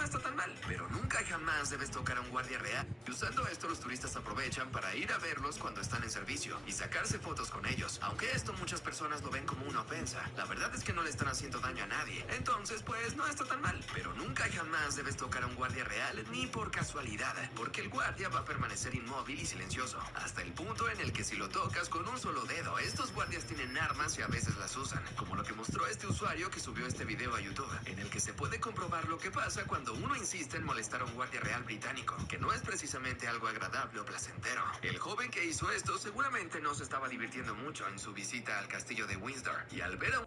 no está tan mal. Pero nunca jamás debes tocar a un guardia real. Y usando esto, los turistas aprovechan para ir a verlos cuando están en servicio y sacarse fotos con ellos. Aunque esto muchas personas lo ven como una ofensa, la verdad es que no le están haciendo daño a nadie. Entonces, pues no está tan mal. Pero nunca jamás debes tocar a un guardia real ni por casualidad, porque el guardia va a permanecer inmóvil y silencioso, hasta el punto en el que si lo tocas con un solo dedo, estos guardias tienen armas y a veces las usan, como lo que mostró este usuario que subió este video a YouTube, en el que se puede comprobar lo que pasa cuando uno insiste en molestar a un guardia real británico, que no es precisamente algo agradable o placentero. El joven que hizo esto seguramente no se estaba divirtiendo mucho en su visita al castillo de Windsor, y al ver a un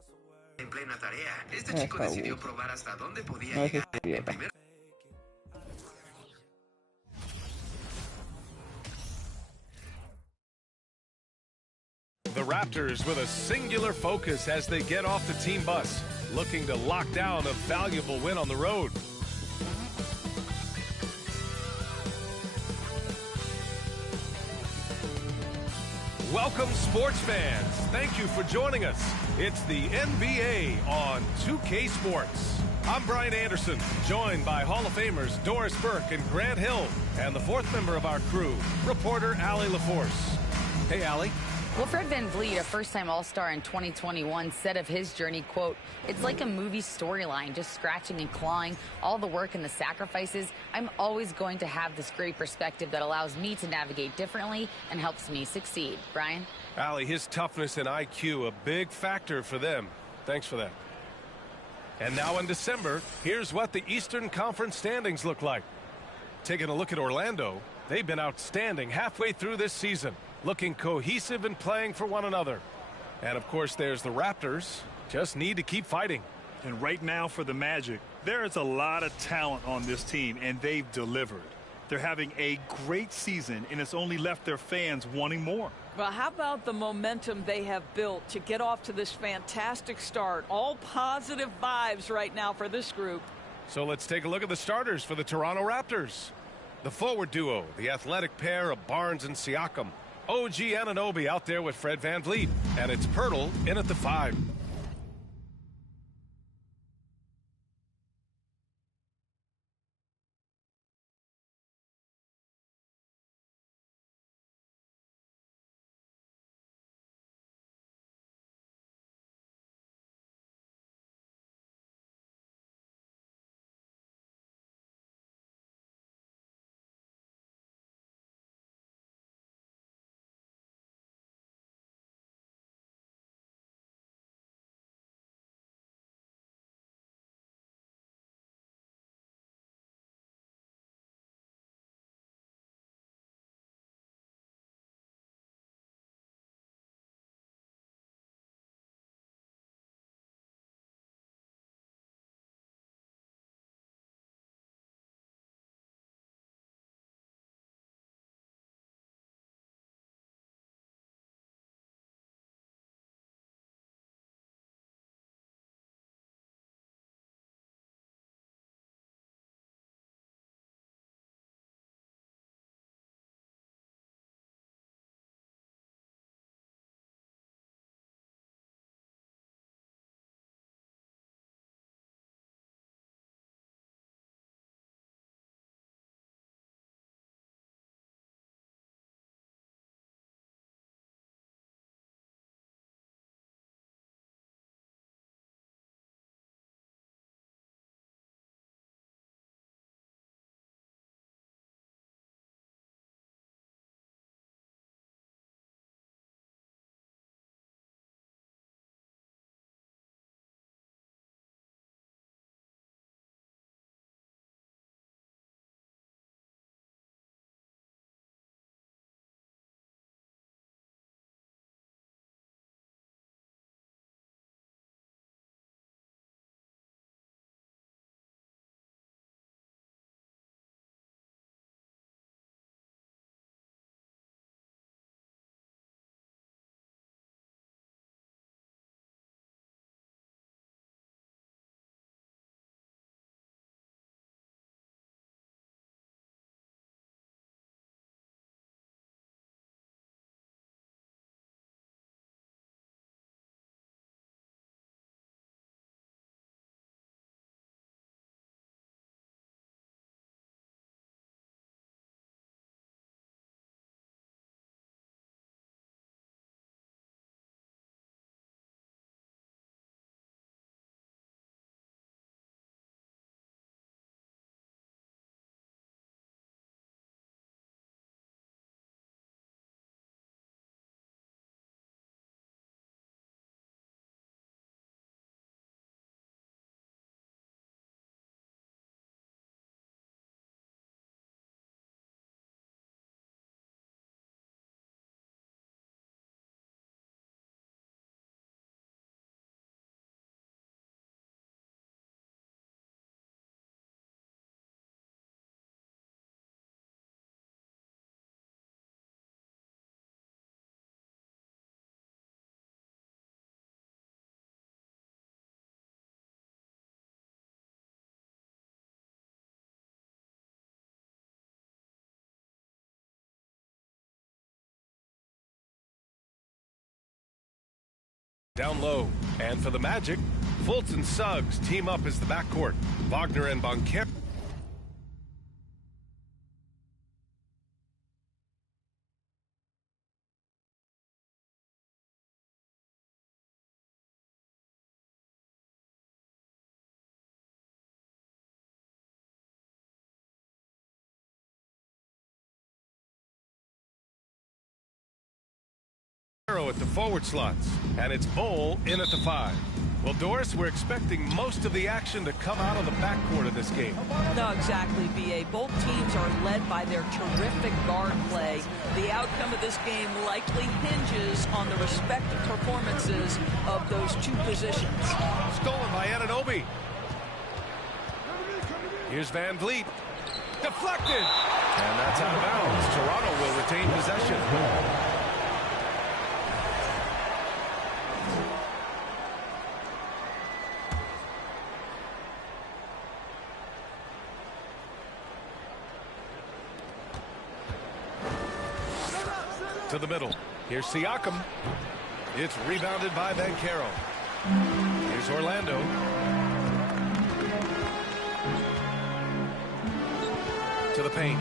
en plena tarea, este chico decidió probar hasta dónde podía llegar. En primer The Raptors with a singular focus as they get off the team bus, looking to lock down a valuable win on the road. Welcome, sports fans. Thank you for joining us. It's the NBA on 2K Sports. I'm Brian Anderson, joined by Hall of Famers Doris Burke and Grant Hill, and the fourth member of our crew, reporter Allie LaForce. Hey, Allie. Well, Fred VanVleet, a first-time All-Star in 2021, said of his journey, quote, "It's like a movie storyline, just scratching and clawing, all the work and the sacrifices. I'm always going to have this great perspective that allows me to navigate differently and helps me succeed." Brian? Allie, his toughness and IQ, a big factor for them. Thanks for that. And now in December, here's what the Eastern Conference standings look like. Taking a look at Orlando, they've been outstanding halfway through this season, looking cohesive and playing for one another. And of course, there's the Raptors. Just need to keep fighting. And right now for the Magic, there is a lot of talent on this team, and they've delivered. They're having a great season, and it's only left their fans wanting more. Well, how about the momentum they have built to get off to this fantastic start? All positive vibes right now for this group. So let's take a look at the starters for the Toronto Raptors. The forward duo, the athletic pair of Barnes and Siakam. OG Anunoby out there with Fred VanVleet. And it's Pirtle in at the 5. Down low. And for the Magic, Fultz and Suggs team up as the backcourt. Wagner and Banchero. At the forward slots, and it's Bowl in at the 5. Well, Doris, we're expecting most of the action to come out of the backcourt of this game. No, exactly, B.A. Both teams are led by their terrific guard play. The outcome of this game likely hinges on the respective performances of those two positions. Stolen by Anunoby. Here's Van Vliet. Deflected. And that's out of bounds. Toronto will retain possession. To the middle. Here's Siakam. It's rebounded by Banchero. Here's Orlando. To the paint.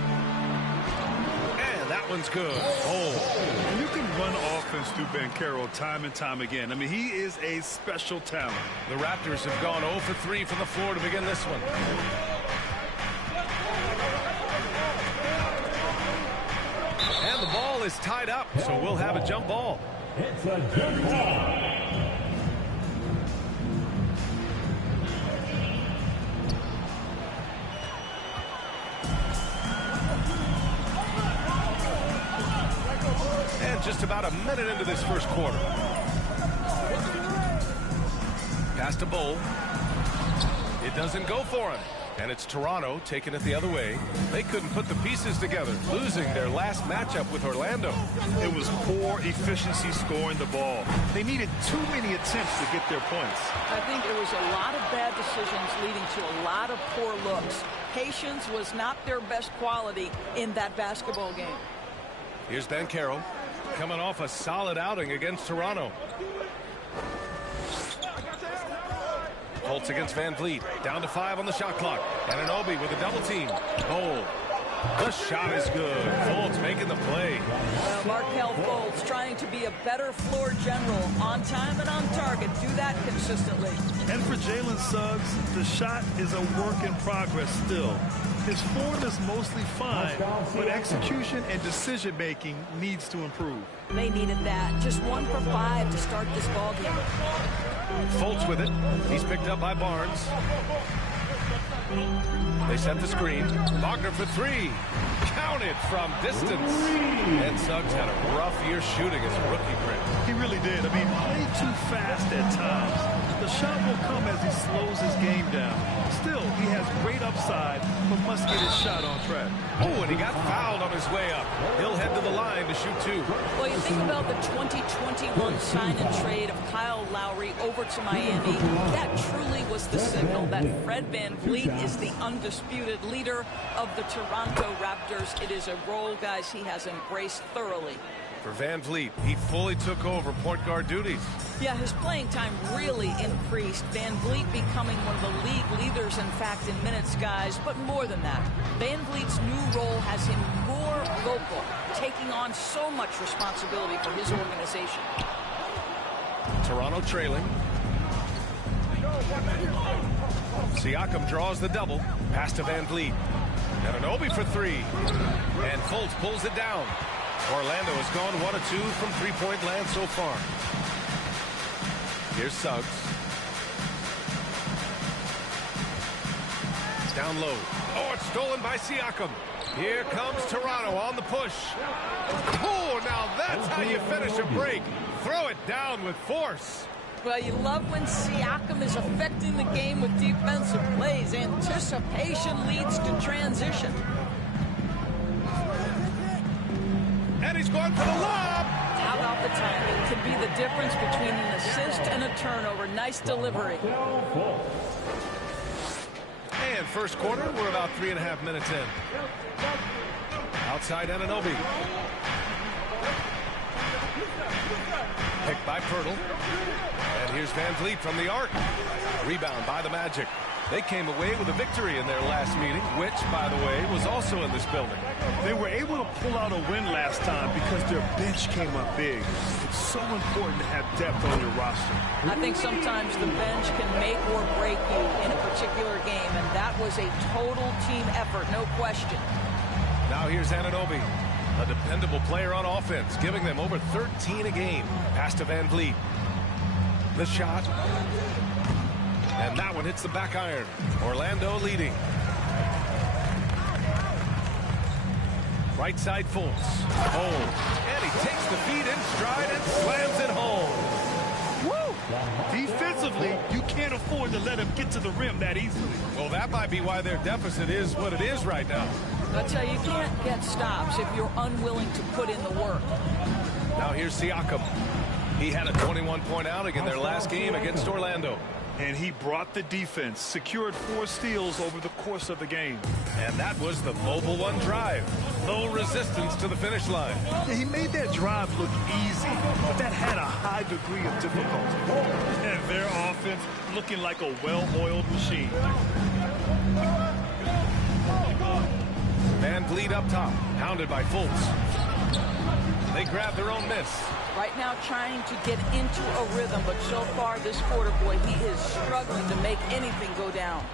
And that one's good. Oh. You can run offense through Banchero time and time again. I mean, he is a special talent. The Raptors have gone 0 for 3 from the floor to begin this one. And the ball is tied up, so we'll have a jump ball. It's a jump ball. And just about a minute into this first quarter. Pass to Bowl. It doesn't go for him. And it's Toronto taking it the other way. They couldn't put the pieces together, losing their last matchup with Orlando. It was poor efficiency scoring the ball. They needed too many attempts to get their points. I think it was a lot of bad decisions leading to a lot of poor looks. Patience was not their best quality in that basketball game. Here's Banchero coming off a solid outing against Toronto. Fultz against Van Vliet. Down to 5 on the shot clock. Anunoby with a double team. Oh, the shot is good. Fultz making the play. Markelle Fultz trying to be a better floor general. On time and on target. Do that consistently. And for Jalen Suggs, the shot is a work in progress still. His form is mostly fine, but execution and decision-making needs to improve. They needed that. Just 1 for 5 to start this ball game. Fultz with it. He's picked up by Barnes. They set the screen. Wagner for 3. Counted from distance. And Suggs had a rough year shooting his rookie career. He really did. I mean, played too fast at times. The shot will come as he slows his game down. Still, he has great upside, but must get his shot on track. Oh, and he got fouled on his way up. He'll head to the line to shoot 2. Well, you think about the 2021 sign and trade of Kyle Lowry over to Miami. That truly was the signal that Fred VanVleet is the undisputed leader of the Toronto Raptors. It is a role, guys, he has embraced thoroughly. For Van Vliet, he fully took over point guard duties. Yeah, his playing time really increased. Van Vliet becoming one of the league leaders, in fact, in minutes, guys. But more than that, Van Vliet's new role has him more vocal, taking on so much responsibility for his organization. Toronto trailing. Siakam draws the double. Pass to Van Vliet. Anunoby for 3. And Fultz pulls it down. Orlando has gone 1 of 2 from three-point land so far. Here's Suggs. Down low. Oh, it's stolen by Siakam. Here comes Toronto on the push. Oh, now that's how you finish a break. Throw it down with force. Well, you love when Siakam is affecting the game with defensive plays. Anticipation leads to transition. And he's going for the lob. How about the timing? Could be the difference between an assist and a turnover. Nice delivery. And first quarter, we're about 3.5 minutes in. Outside Anunoby. Picked by Pirtle. And here's Van Vliet from the arc. Rebound by the Magic. They came away with a victory in their last meeting, which, by the way, was also in this building. They were able to pull out a win last time because their bench came up big. It's so important to have depth on your roster. I think sometimes the bench can make or break you in a particular game, and that was a total team effort, no question. Now here's Anunoby, a dependable player on offense, giving them over 13 a game. Pass to Van Vliet. The shot. And that one hits the back iron. Orlando leading. Right side Fultz. Home. And he takes the feed in stride and slams it home. Woo! Defensively, you can't afford to let him get to the rim that easily. Well, that might be why their deficit is what it is right now. I tell you, you can't get stops if you're unwilling to put in the work. Now here's Siakam. He had a 21-point outing in their last game against Orlando. And he brought the defense, secured 4 steals over the course of the game. And that was the mobile one drive. No resistance to the finish line. Yeah, he made that drive look easy, but that had a high degree of difficulty. And their offense looking like a well-oiled machine. Van Vliet up top, hounded by Fultz. They grab their own miss. Right now trying to get into a rhythm, but so far this quarter, boy, he is struggling to make anything go down.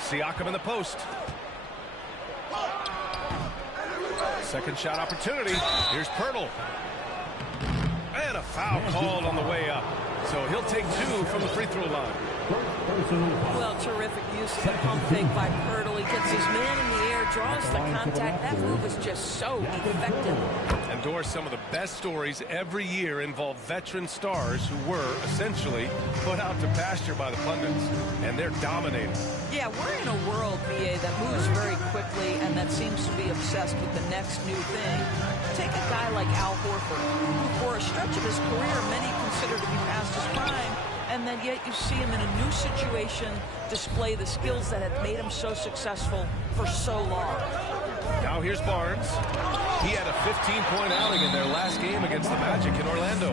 Siakam in the post. Second shot opportunity. Here's Pirtle. And a foul called on the way up. So he'll take 2 from the free throw line. Well, terrific use of the pump fake by Pirtle. He gets his man in the air, draws the contact. That move is just so effective. And Doris, some of the best stories every year involve veteran stars who were essentially put out to pasture by the pundits, and they're dominating. Yeah, we're in a world, BA, that moves very quickly and that seems to be obsessed with the next new thing. Take a guy like Al Horford, who for a stretch of his career many consider to be past his prime, and then yet you see him in a new situation display the skills that have made him so successful for so long. Now here's Barnes. He had a 15-point outing in their last game against the Magic in Orlando.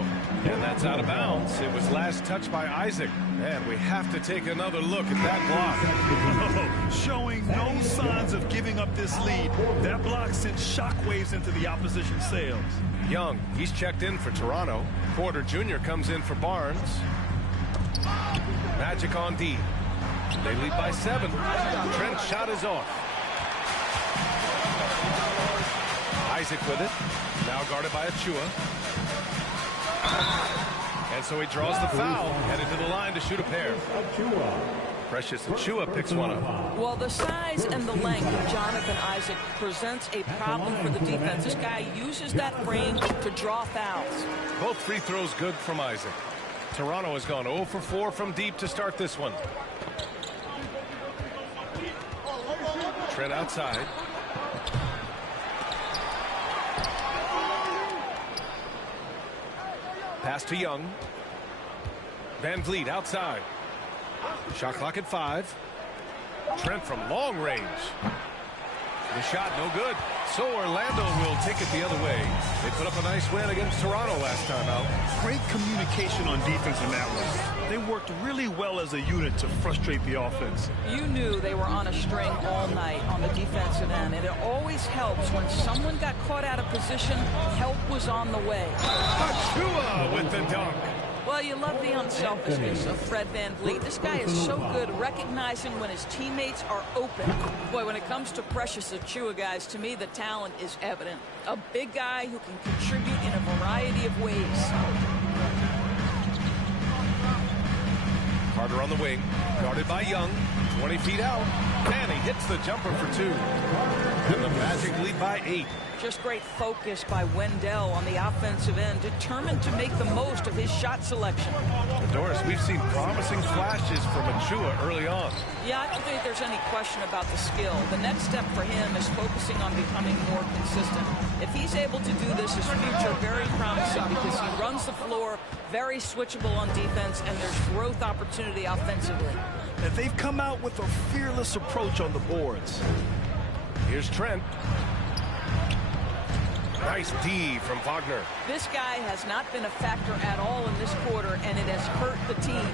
And that's out of bounds. It was last touched by Isaac. And we have to take another look at that block. Showing no signs of giving up this lead. That block sent shockwaves into the opposition sails. Young, he's checked in for Toronto. Porter Jr. comes in for Barnes. Magic on D. They lead by 7. Trent's shot is off. Isaac with it. Now guarded by Achua. And so he draws the foul. Headed to the line to shoot a pair. Precious Achua picks one up. Well, the size and the length of Jonathan Isaac presents a problem for the defense. This guy uses that frame to draw fouls. Both free throws good from Isaac. Toronto has gone 0 for 4 from deep to start this one. Trent outside. Pass to Young. Van Vliet outside. Shot clock at 5. Trent from long range. The shot no good. So Orlando will take it the other way. They put up a nice win against Toronto last time out. Great communication on defense in that one. They worked really well as a unit to frustrate the offense. You knew they were on a string all night on the defensive end, and it always helps when someone got caught out of position, help was on the way. Achua with the dunk. Well, you love the unselfishness of Fred Van Vliet. This guy is so good recognizing when his teammates are open. Boy, when it comes to Precious Achua, guys, to me the talent is evident. A big guy who can contribute in a variety of ways. Carter on the wing, guarded by Young, 20 feet out, and he hits the jumper for 2. And the Magic lead by 8. Just great focus by Wendell on the offensive end, determined to make the most of his shot selection. But Doris, we've seen promising flashes from Achua early on. Yeah, I don't think there's any question about the skill. The next step for him is focusing on becoming more consistent. If he's able to do this, his future very promising because he runs the floor, very switchable on defense, and there's growth opportunity offensively. And they've come out with a fearless approach on the boards. Here's Trent. Nice D from Wagner. This guy has not been a factor at all in this quarter, and it has hurt the team.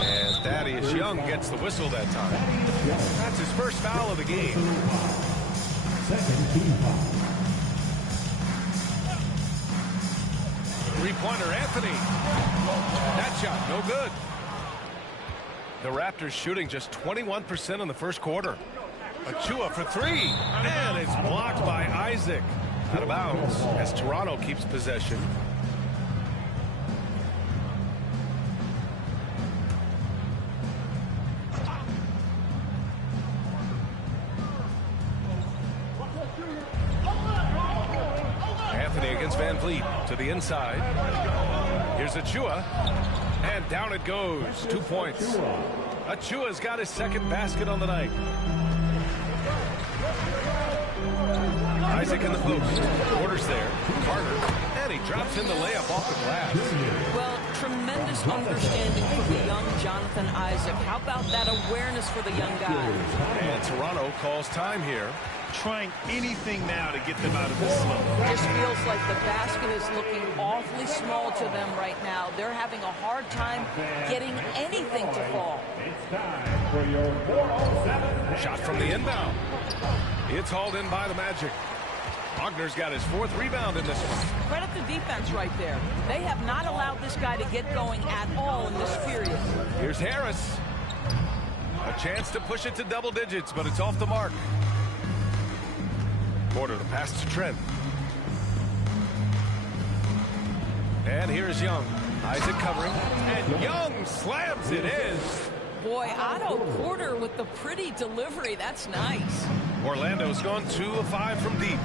And Thaddeus Young gets the whistle that time. That's his first foul of the game. Second team foul. Three-pointer, Anthony. That shot, no good. The Raptors shooting just 21% in the first quarter. Achua for three, and it's blocked by Isaac. Out of bounds as Toronto keeps possession. Anthony against Van Vliet to the inside. Here's Achua, and down it goes. 2 points. Achua's got his second basket on the night. Isaac in the post. Porter's there. Carter. And he drops in the layup off the glass. Well, tremendous understanding from the young Jonathan Isaac. How about that awareness for the young guy? And Toronto calls time here. Trying anything now to get them out of this slump. Just feels like the basket is looking awfully small to them right now. They're having a hard time getting anything to fall. It's time for your 4-on-7. Shot from the inbound. It's hauled in by the Magic. Wagner's got his fourth rebound in this one. Credit the defense right there. They have not allowed this guy to get going at all in this period. Here's Harris. A chance to push it to double digits, but it's off the mark. Porter to pass to Trent. And here's Young. Isaac covering. And Young slams it in. Boy, Otto Porter with the pretty delivery. That's nice. Orlando's gone 2 of 5 from deep.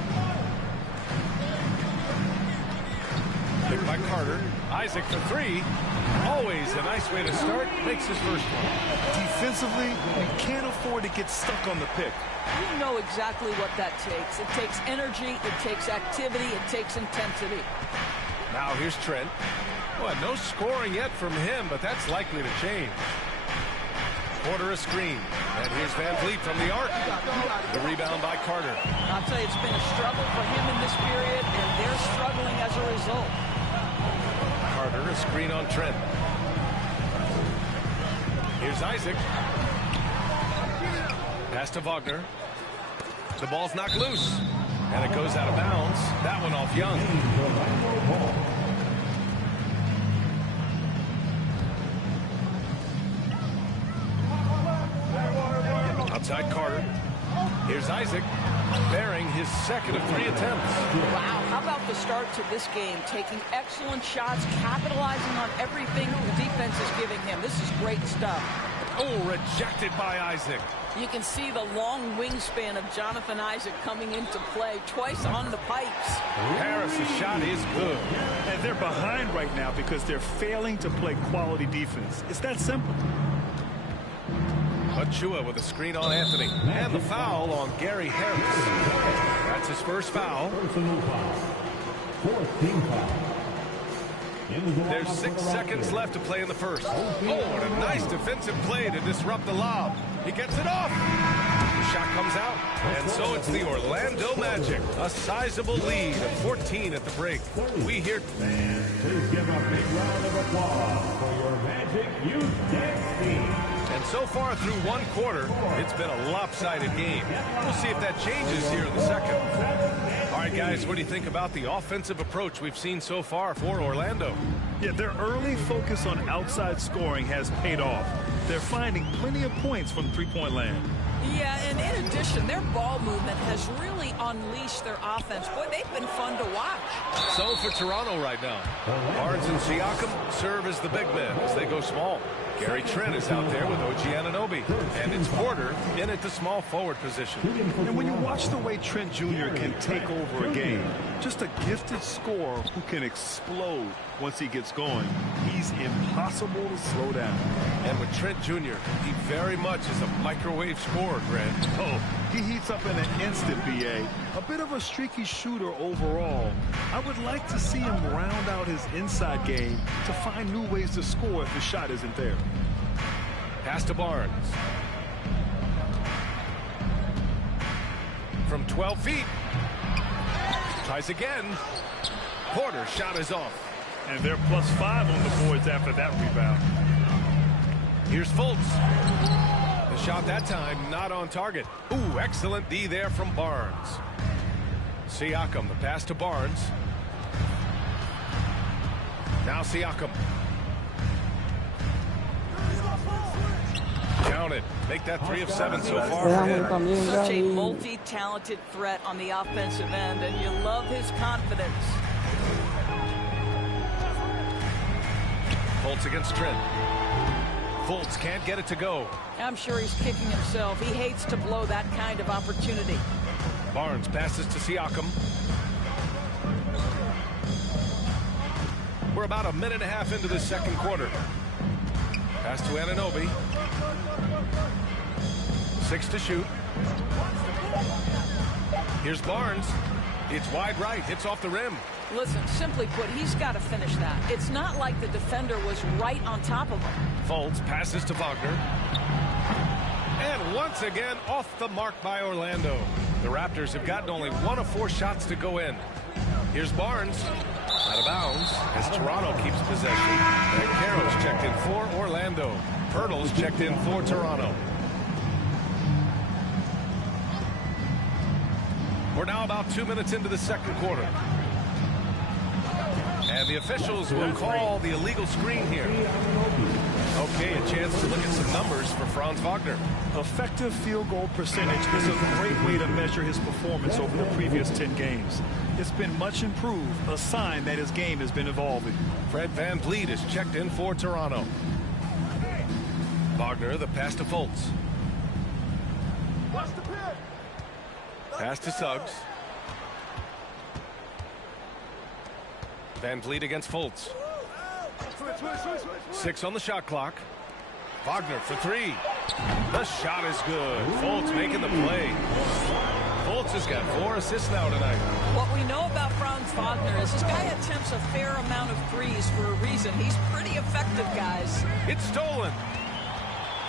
Picked by Carter. Isaac for three. Always a nice way to start. Makes his first one. Defensively, you can't afford to get stuck on the pick. You know exactly what that takes. It takes energy, it takes activity, it takes intensity. Now here's Trent. Well, no scoring yet from him, but that's likely to change. Porter a screen. And here's Van Vliet from the arc. The rebound by Carter. I'll tell you, it's been a struggle for him in this period, and they're struggling as a result. Carter a screen on Trent. Here's Isaac. Pass to Wagner. The ball's knocked loose. And it goes out of bounds. That one off Young. Outside Carter. Here's Isaac. Bearing his second of 3 attempts. Wow, how about the start to this game? Taking excellent shots, capitalizing on everything the defense is giving him. This is great stuff. Oh, rejected by Isaac. You can see the long wingspan of Jonathan Isaac coming into play twice on the pipes. Harris' shot is good. And they're behind right now because they're failing to play quality defense. It's that simple. Achua with a screen on Anthony. And the foul on Gary Harris. That's his first foul. Personal foul. Fourth team foul. There's 6 seconds left to play in the first. Oh, what a nice defensive play to disrupt the lob. He gets it off. The shot comes out. And so it's the Orlando Magic. A sizable lead of 14 at the break. We hear... Please give a big round of applause for your Magic Youth Dance team. And so far through one quarter, it's been a lopsided game. We'll see if that changes here in the second. All right, guys, what do you think about the offensive approach we've seen so far for Orlando? Yeah, their early focus on outside scoring has paid off. They're finding plenty of points from three-point land. Yeah, and in addition, their ball movement has really unleashed their offense. Boy, they've been fun to watch. So for Toronto right now, Barnes and Siakam serve as the big men as they go small. Gary Trent is out there with OG Anunoby. And it's Porter in at the small forward position. And when you watch the way Trent Jr. can take over a game, just a gifted scorer who can explode once he gets going. He's impossible to slow down. And with Trent Jr., he very much is a microwave scorer, Grant. Oh, he heats up in an instant, BA. A bit of a streaky shooter overall. I would like to see him round out his inside game to find new ways to score if his shot isn't there. Pass to Barnes. from 12 feet. Tries again. Porter's shot is off. And they're +5 on the boards after that rebound. Here's Fultz. The shot that time not on target. Ooh, excellent D there from Barnes. Siakam, the pass to Barnes. Now Siakam. Count it. Make that 3 of 7 so far for him. Such a multi-talented threat on the offensive end, and you love his confidence. Fultz against Trent. Fultz can't get it to go. I'm sure he's kicking himself. He hates to blow that kind of opportunity. Barnes passes to Siakam. We're about a minute and a half into the second quarter. Pass to Anunoby. 6 to shoot. Here's Barnes. It's wide right. Hits off the rim. Listen, simply put, he's got to finish that. It's not like the defender was right on top of him. Fultz passes to Wagner. And once again, off the mark by Orlando. The Raptors have gotten only 1 of 4 shots to go in. Here's Barnes. Out of bounds as Toronto keeps possession. Banchero's checked in for Orlando. Pirtle's checked in for Toronto. We're now about 2 minutes into the second quarter. And the officials will call the illegal screen here. Okay, a chance to look at some numbers for Franz Wagner. Effective field goal percentage is a great way to measure his performance over the previous 10 games. It's been much improved, a sign that his game has been evolving. Fred VanVleet is checked in for Toronto. Wagner, the pass to Fultz. Pass to Suggs. VanVleet against Fultz. 6 on the shot clock. Wagner for 3. The shot is good. Fultz making the play. Fultz has got 4 assists now tonight. What we know about Franz Wagner is this guy attempts a fair amount of threes for a reason. He's pretty effective, guys. It's stolen.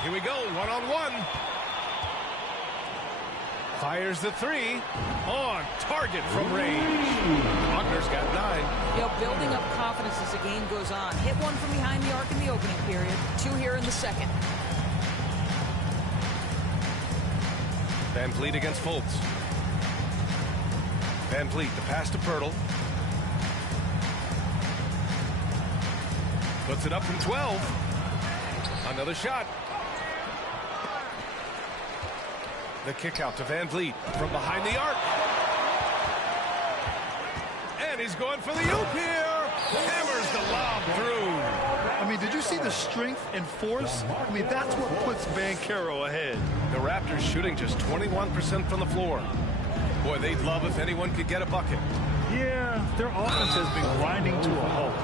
Here we go, 1-on-1. Fires the 3 on target from range. Wagner's got 9. You know, building up confidence as the game goes on. Hit one from behind the arc in the opening period. 2 here in the second. VanVleet against Fultz. VanVleet, the pass to Pirtle. Puts it up from 12. Another shot. The kick out to VanVleet from behind the arc. And he's going for the oop here. Hammers the lob through. I mean, did you see the strength and force? I mean, that's what puts Banchero ahead. The Raptors shooting just 21% from the floor. Boy, they'd love if anyone could get a bucket. Yeah, their offense has been grinding to a halt.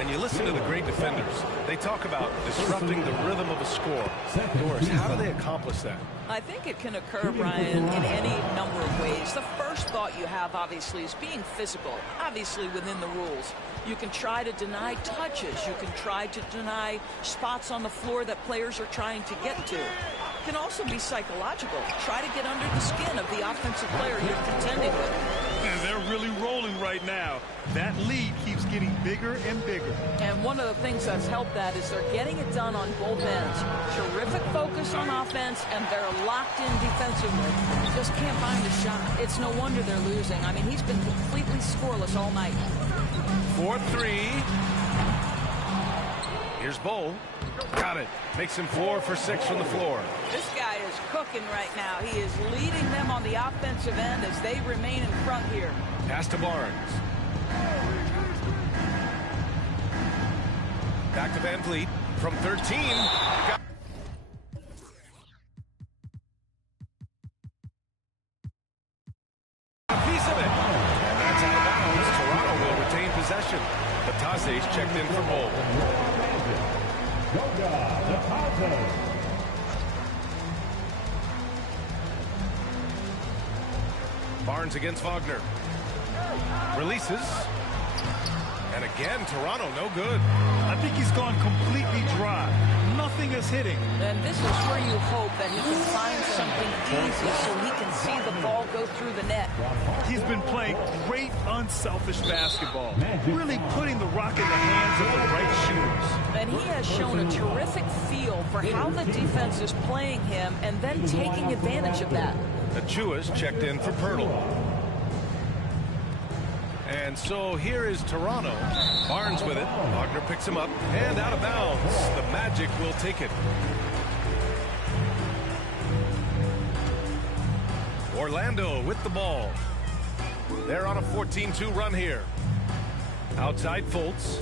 And you listen to the great defenders. They talk about disrupting the rhythm of a score. Doris, how do they accomplish that? I think it can occur, Brian, in any number of ways. The first thought you have, obviously, is being physical, obviously within the rules. You can try to deny touches. You can try to deny spots on the floor that players are trying to get to. It can also be psychological. Try to get under the skin of the offensive player you're contending with. And they're really rolling right now. That lead keeps getting bigger and bigger. And one of the things that's helped that is they're getting it done on both ends. Terrific focus on offense, and they're locked in defensively. Just can't find a shot. It's no wonder they're losing. I mean, he's been completely scoreless all night. 4-3. Here's Bull. Got it. Makes him 4 for 6 from the floor. This guy is cooking right now. He is leading them on the offensive end as they remain in front here. Pass to Barnes. Back to VanVleet from 13. Got a piece of it. And that's out of bounds. Toronto will retain possession. Batase's checked in for Bull. Barnes against Wagner. Releases. And again, Toronto no good. I think he's gone completely dry. Nothing this hitting. And this is where you hope that he can find something easy so he can see the ball go through the net. He's been playing great, unselfish basketball, really putting the rock in the hands of the right shooters. And he has shown a terrific feel for how the defense is playing him and then taking advantage of that. Achua's checked in for Pirtle. And so here is Toronto. Barnes with it. Wagner picks him up and out of bounds. The Magic will take it. Orlando with the ball. They're on a 14-2 run here. Outside Fultz.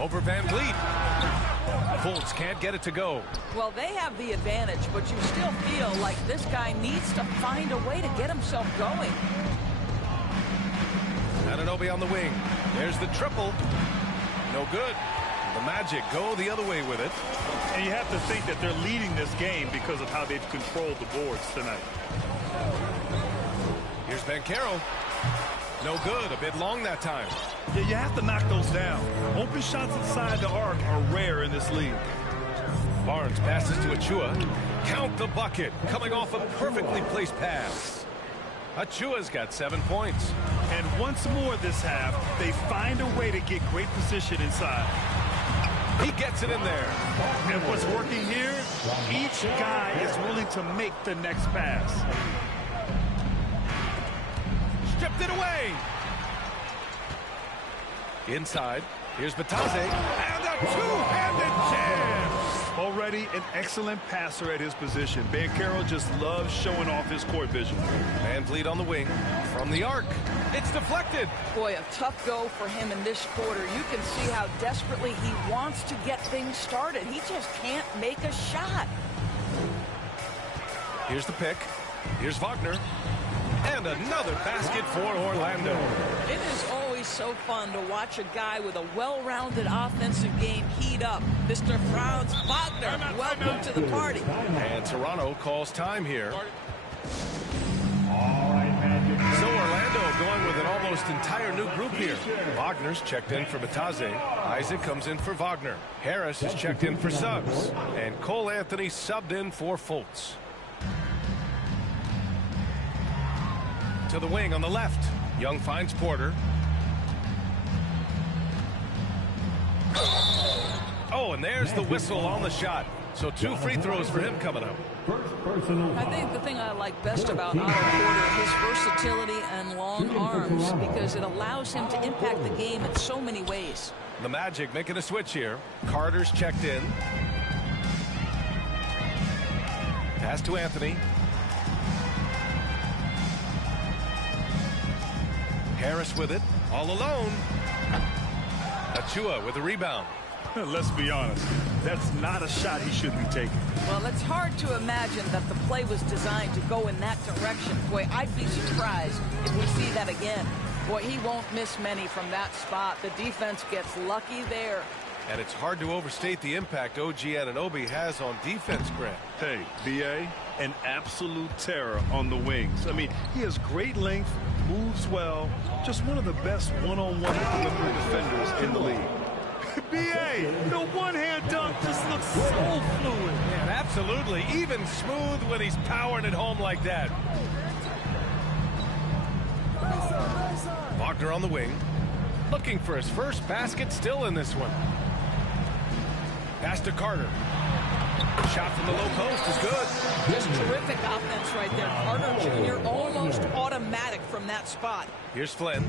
Over Van Vliet. Fultz can't get it to go. Well, they have the advantage, but you still feel like this guy needs to find a way to get himself going. Anunoby on the wing. There's the triple. No good. The Magic go the other way with it. And you have to think that they're leading this game because of how they've controlled the boards tonight. Here's Banchero. No good. A bit long that time. Yeah, you have to knock those down. Open shots inside the arc are rare in this league. Barnes passes to Achua. Count the bucket. Coming off a perfectly placed pass. Achua's got 7 points. And once more this half, they find a way to get great position inside. He gets it in there. And what's working here, each guy is willing to make the next pass. Stripped it away. Inside. Here's Batase. And a two-handed jam. Already an excellent passer at his position. Banchero just loves showing off his court vision. Van Vliet on the wing. From the arc. It's deflected. Boy, a tough go for him in this quarter. You can see how desperately he wants to get things started. He just can't make a shot. Here's the pick. Here's Wagner. And another basket for Orlando. It is always so fun to watch a guy with a well-rounded offensive game heat up. Mr. Franz Wagner, welcome to the party. And Toronto calls time here. All right, Magic. So Orlando going with an almost entire new group here. Wagner's checked in for Batase. Isaac comes in for Wagner. Harris is checked in for Suggs. And Cole Anthony subbed in for Fultz. To the wing on the left. Young finds Porter. Oh, and there's the whistle on the shot. So 2 free throws for him coming up. I think the thing I like best about Otto Porter is his versatility and long arms, because it allows him to impact the game in so many ways. The Magic making a switch here. Carter's checked in. Pass to Anthony. Harris with it, all alone. Achua with a rebound. Let's be honest, that's not a shot he should be taking. Well, it's hard to imagine that the play was designed to go in that direction. Boy, I'd be surprised if we see that again. Boy, he won't miss many from that spot. The defense gets lucky there. And it's hard to overstate the impact OG Anunoby has on defense, Grant. Hey, B.A., an absolute terror on the wings. I mean, he has great length, moves well, just one of the best one-on-one perimeter defenders in the league. B.A., the one-hand dunk just looks so fluid. Man, absolutely. Even smooth when he's powering it home like that. Wagner on the wing. Looking for his first basket still in this one. Pass to Carter. Shot from the low post is good. Just terrific offense right there. Carter Jr. almost automatic from that spot. Here's Flynn.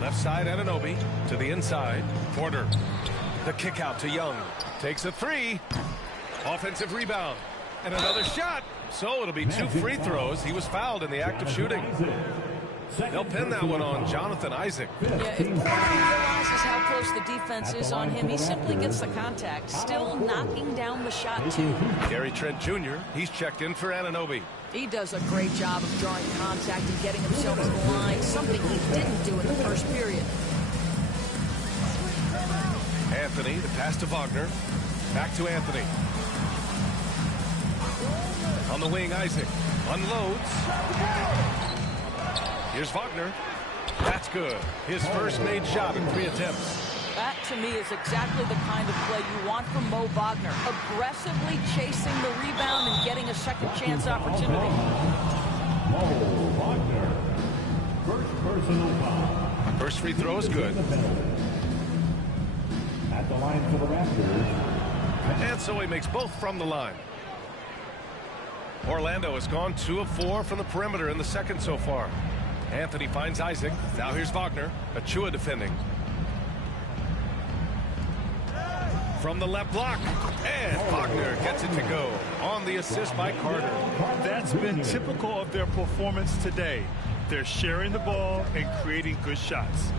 Left side, Anunoby to the inside. Porter. The kick out to Young. Takes a 3. Offensive rebound. And another shot. So it'll be 2 free throws. He was fouled in the act of shooting. They'll pin that one on Jonathan Isaac. Yeah, if Porter realizes how close the defense is on him, he simply gets the contact. Still knocking down the shot, too. Gary Trent Jr., he's checked in for Anunoby. He does a great job of drawing contact and getting himself to the line, something he didn't do in the first period. Anthony, the pass to Wagner. Back to Anthony. On the wing, Isaac unloads. Here's Wagner. That's good. His first made shot in 3 attempts. That, to me, is exactly the kind of play you want from Mo Wagner. Aggressively chasing the rebound and getting a second chance opportunity. Mo Wagner. First personal foul. First free throw is good. At the line for the Raptors. And so he makes both from the line. Orlando has gone 2 of 4 from the perimeter in the second so far. Anthony finds Isaac. Now here's Wagner. Achua defending. From the left block. And Wagner gets it to go. On the assist by Carter. That's been typical of their performance today. They're sharing the ball and creating good shots.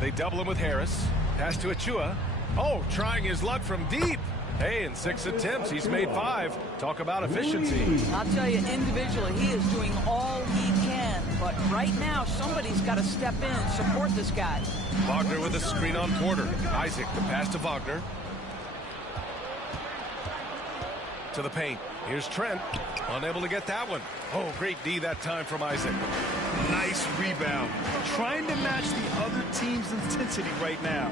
They double him with Harris. Pass to Achua. Oh, trying his luck from deep. Hey, in 6 attempts, he's made 5. Talk about efficiency. I'll tell you, individually, he is doing all he can. But right now, somebody's got to step in and support this guy. Wagner with a screen on Porter. Isaac, the pass to Wagner. To the paint. Here's Trent. Unable to get that one. Oh, great D that time from Isaac. Nice rebound. Trying to match the other team's intensity right now.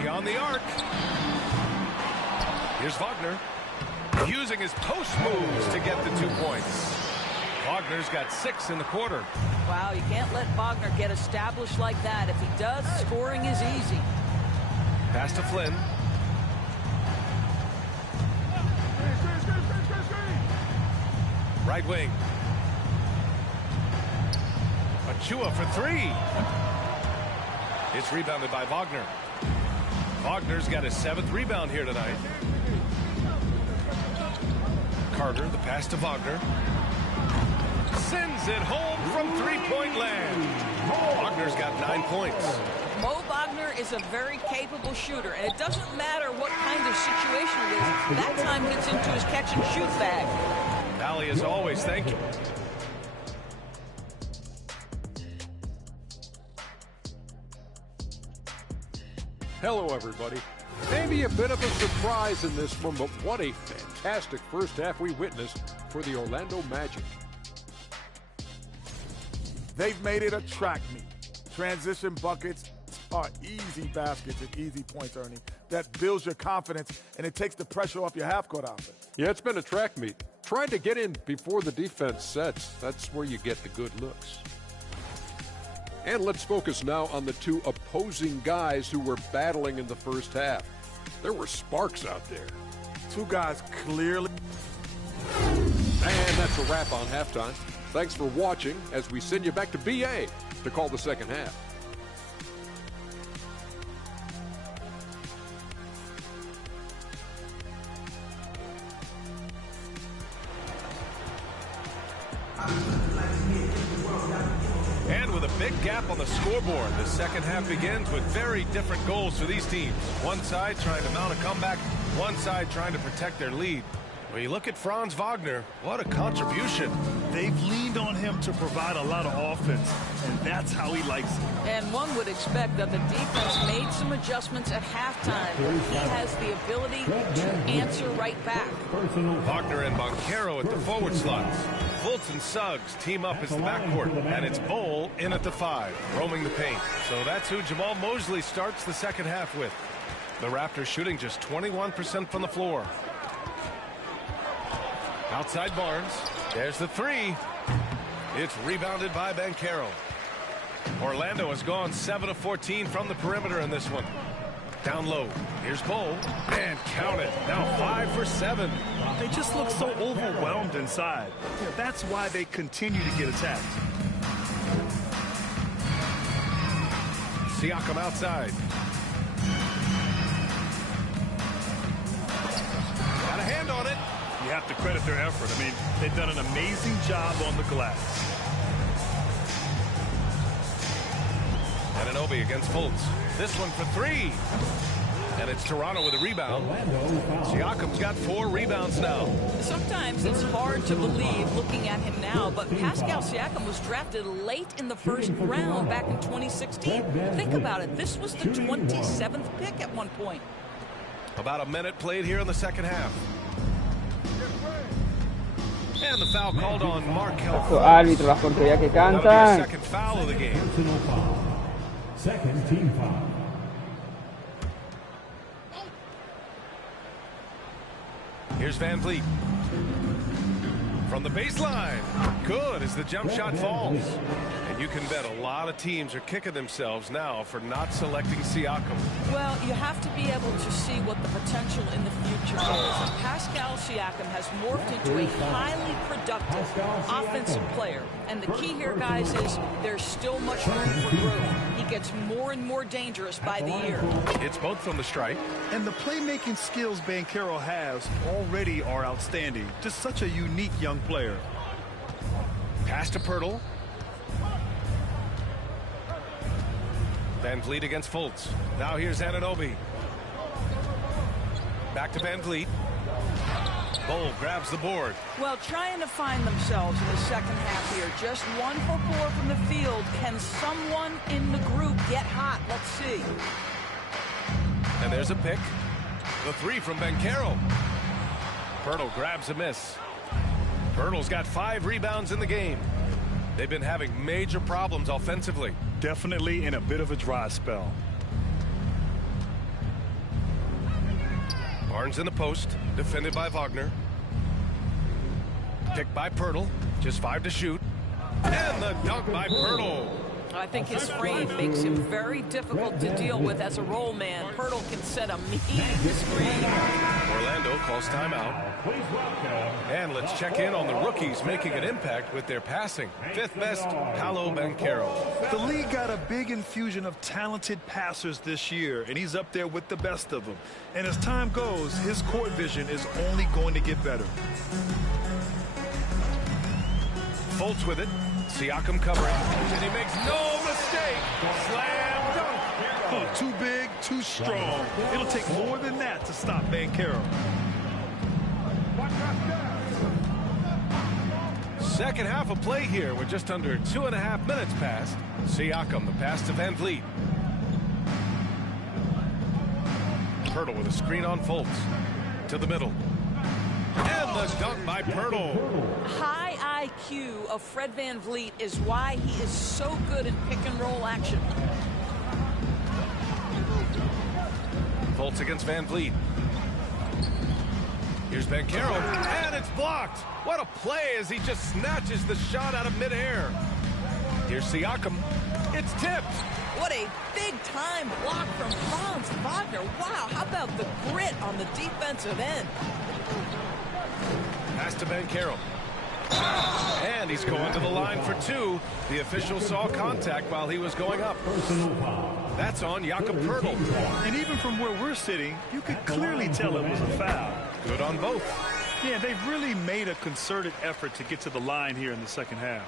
Beyond the arc. Here's Wagner. Using his post moves to get the 2 points. Wagner's got 6 in the quarter. Wow, you can't let Wagner get established like that. If he does, scoring is easy. Pass to Flynn. Right wing. Achua for 3. It's rebounded by Wagner. Wagner's got his 7th rebound here tonight. Carter, the pass to Wagner. Sends it home from 3-point land. Wagner's got 9 points. Mo Wagner is a very capable shooter, and it doesn't matter what kind of situation it is. That time gets into his catch-and-shoot bag. Valley, as always, thank you. Hello, everybody. Maybe a bit of a surprise in this one, but what a fantastic first half we witnessed for the Orlando Magic. They've made it a track meet. Transition buckets are easy baskets and easy points, Ernie. That builds your confidence, and it takes the pressure off your half-court offense. Yeah, it's been a track meet. Trying to get in before the defense sets. That's where you get the good looks. And let's focus now on the 2 opposing guys who were battling in the first half. There were sparks out there. 2 guys clearly. And that's a wrap on halftime. Thanks for watching as we send you back to BA to call the second half. And with a big gap on the scoreboard, the second half begins with very different goals for these teams. One side trying to mount a comeback, one side trying to protect their lead. When you look at Franz Wagner, what a contribution. They've leaned on him to provide a lot of offense, and that's how he likes it. And one would expect that the defense made some adjustments at halftime, but he has the ability to answer right back. Wagner and Banchero at the forward slots. Fultz and Suggs team up as the backcourt, and it's Bowl in at the 5, roaming the paint. So that's who Jamal Mosley starts the second half with. The Raptors shooting just 21% from the floor. Outside Barnes. There's the 3. It's rebounded by Banchero. Orlando has gone 7 of 14 from the perimeter in this one. Down low. Here's Bowl. And count it. Now 5 for 7. They just look so overwhelmed inside. That's why they continue to get attacked. Siakam outside. Got a hand on it. You have to credit their effort. I mean, they've done an amazing job on the glass. Anunoby against Fultz. This one for 3. And it's Toronto with a rebound. Siakam's got 4 rebounds now. Sometimes it's hard to believe looking at him now, but Pascal Siakam was drafted late in the first round back in 2016. Think about it. This was the 27th pick at one point. About a minute played here in the second half. And the foul called on Markel. Arbitro, la portería que That'll be canta. his second foul of the game. Personal foul. Second team foul. Here's Van Vliet. From the baseline. Good as the jump shot falls. And you can bet a lot of teams are kicking themselves now for not selecting Siakam. Well, you have to be able to see what the potential in the future is. Pascal Siakam has morphed into a highly productive offensive player. And the key here, guys, is there's still much room for growth. He gets more and more dangerous by the year. It's both from the stripe. And the playmaking skills Banchero has already are outstanding. Just such a unique young player. Pass to Pirtle. Van Vliet against Fultz. Now here's Anunoby. Back to Van Vliet. Bull grabs the board. Well, trying to find themselves in the second half here. Just 1 for 4 from the field. Can someone in the group get hot? Let's see. And there's a pick. The three from Banchero. Pirtle grabs a miss. Pirtle's got 5 rebounds in the game. They've been having major problems offensively. Definitely in a bit of a dry spell. Barnes in the post, defended by Wagner. Picked by Pirtle, just 5 to shoot. And the dunk by Pirtle. I think his frame makes him very difficult to deal with as a roll man. Pirtle can set a mean screen. Orlando calls timeout. And let's check in on the rookies making an impact with their passing. 5th best, Paolo Banchero. The league got a big infusion of talented passers this year, and he's up there with the best of them. And as time goes, his court vision is only going to get better. Fultz with it. Siakam covering. And he makes no mistake. Slam dunk. Oh, too big, too strong. It'll take more than that to stop Banchero. Second half of play here with just under 2.5 minutes passed. Siakam, the pass to Van Vliet. Pirtle with a screen on Fultz. To the middle. And the dunk by Pirtle. High IQ of Fred Van Vliet is why he is so good in pick and roll action. Fultz against Van Vliet. Here's Banchero, and it's blocked. What a play as he just snatches the shot out of midair. Here's Siakam. It's tipped. What a big-time block from Franz Wagner. Wow, how about the grit on the defensive end? Pass to Banchero. And he's going to the line for 2. The official saw contact while he was going up. That's on Jakob Pirtle. And even from where we're sitting, you could clearly tell it was a foul. Good on both. Yeah, they've really made a concerted effort to get to the line here in the second half.